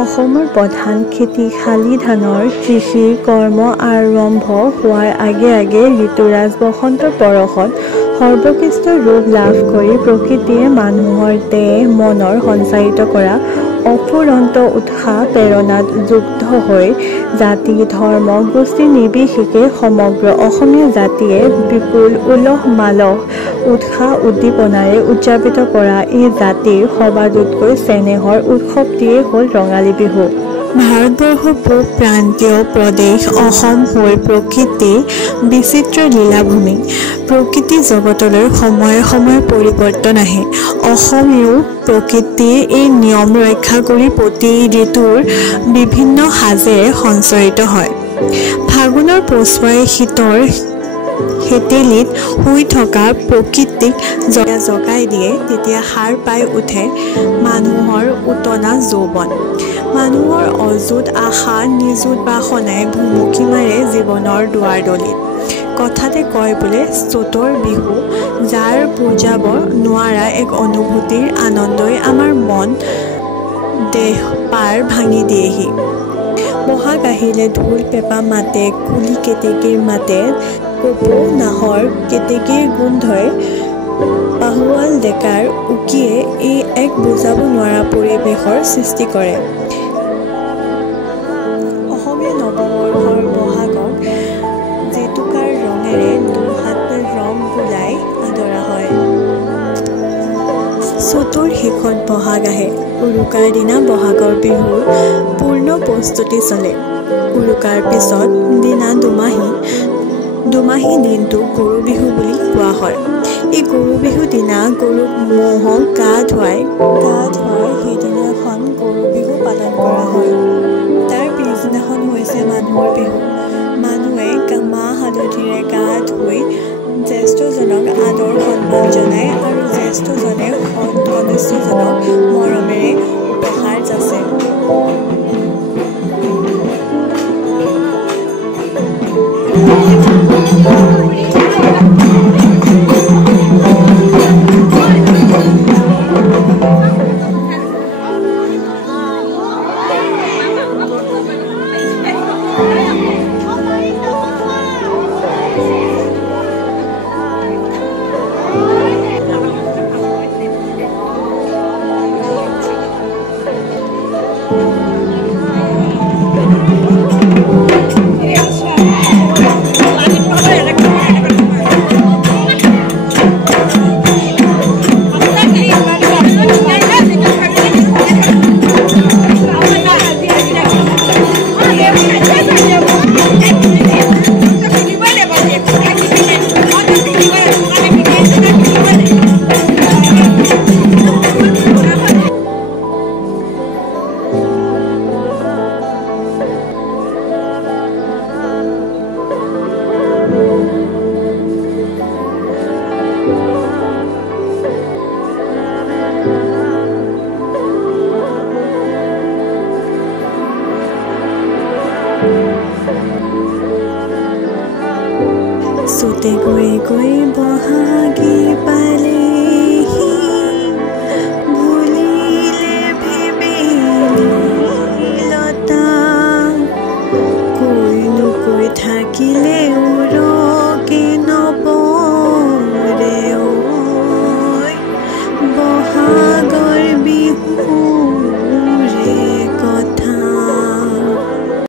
অসমৰ প্ৰধান খেতি শালি ধানৰ কৃষি কৰ্ম আৰম্ভ হোৱাৰ আগে আগে ঋতুৰাজ বসন্তৰ পৰশত সৰ্বকৃষ্ট ৰূপ লাভ কৰি প্ৰকৃতিয়ে মানুহৰ দেহ মনৰ সঞ্চাৰিত কৰা অফুৰন্ত উৎসাহ প্ৰেৰণাত যুক্ত হৈ জাতি ধৰ্ম গোষ্ঠী নিৰ্বিশেষে সমগ্ৰ অসমীয়া জাতিয়ে বিপুল উলহ মালহ উৎসাহ উদ্দীপনাৰে উদযাপিত কৰা এই জাতিৰ সবাতোকৈ চেনেহৰ উৎসৱটিয়ে হ'ল ৰঙালী বিহু। ভাৰতবৰ্ষৰ পূব প্ৰান্তীয় প্ৰদেশ অসম হৈ প্ৰকৃতিৰ বিচিত্ৰ লীলাভূমি। প্ৰকৃতি জগতলৈ সময়ে সময়ে পৰিৱৰ্তন আহে। অসমেও প্ৰকৃতিৰ এই নিয়ম ৰক্ষা কৰি প্ৰতি ঋতুৰ বিভিন্ন সাজেৰে সঞ্চৰিত হয়। ফাগুনৰ পছুৱাই শীতৰ হেতেলিত শুই থকা প্ৰকৃতিক জগাই দিয়ে, তেতিয়া সাৰ পাই উঠে মানুহৰ উতনা যৌৱন। মানুহৰ অযুত আশা নিযুত বাসনাই ভুমুকি মাৰে জীৱনৰ দুৱাৰদলিত। কথাতে কয় বোলে চ'তৰ বিহু যাৰ বুজাব নোৱাৰা এক অনুভূতিৰ আনন্দই আমাৰ মন দেহ পাৰ ভাঙি দিয়েহি। বহাগ আহিলে ঢোল পেঁপা মাতে, কুলি কেতেকীৰ মাতে, কপৌ নাহৰ কেতেকীৰ গোন্ধই পাহোৱাল ডেকাৰ উকিয়ে এই এক বুজাব নোৱাৰা পৰিৱেশৰ সৃষ্টি কৰে। অসমীয়া নৱবৰ্ষৰ বহাগক জেতুকাৰ ৰঙেৰে দুহাত ৰং বোলাই আদৰা হয়। চ'তৰ শেষত বহাগ আহে। উৰুকাৰ দিনা বহাগৰ বিহুৰ পূৰ্ণ প্ৰস্তুতি চলে। উৰুকাৰ পিছত দিনা দুমাহী দিনটো গৰু বিহু বুলি কোৱা হয়। এই গৰু বিহু দিনা গৰুক ম'হক গা ধুৱাই সেইদিনাখন গৰু বিহু পালন কৰা হয়। তাৰ পিছদিনাখন হৈছে মানুহৰ বিহু। মানুহে মাহ হালধিৰে গা ধুই জ্যেষ্ঠজনক আদৰ সন্মান জনায় আৰু জ্যেষ্ঠজনে কনিষ্ঠজনক মৰমেৰে উপহাৰ যাচে।